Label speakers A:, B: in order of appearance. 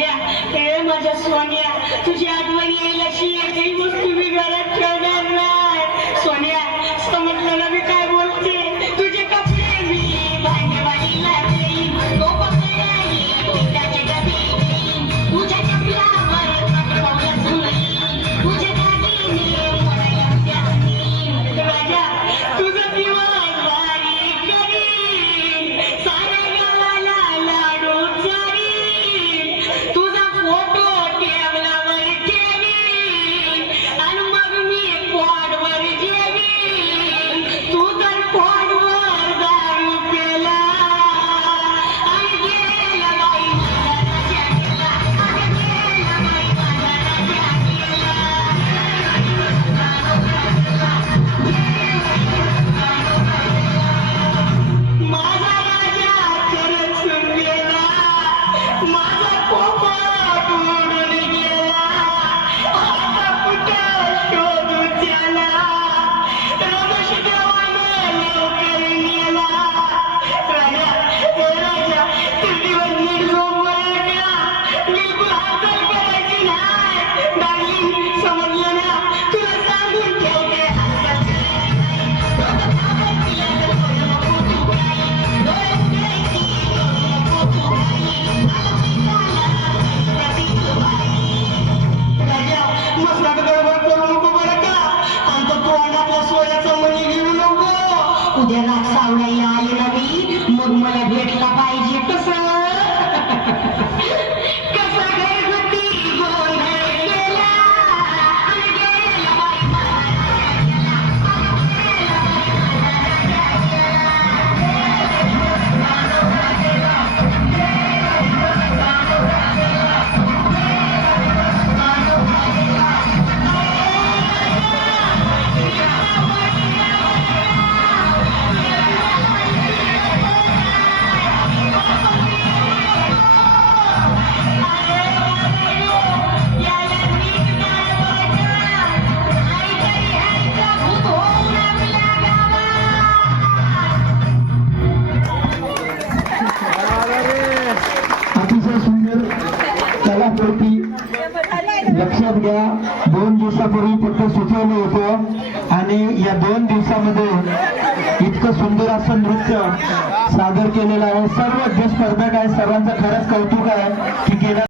A: फुल्या खेळ माझ्या सोन्या तुझी आठवण येईल अशी. एकही गोष्टी मी घरात ठेवणार नाही. सोन्या समजलं ना नाही आले नवी मग मला भेटला पाहिजे कसं
B: सुंदर कलाकृती लक्षात घ्या. दोन दिवसापूर्वी फक्त सुचवलं होतं. आणि या दोन दिवसामध्ये इतकं सुंदर असं नृत्य सादर केलेलं आहे. सर्व जे स्पर्धक आहे सर्वांचं खरंच कौतुक आहे की गेल्या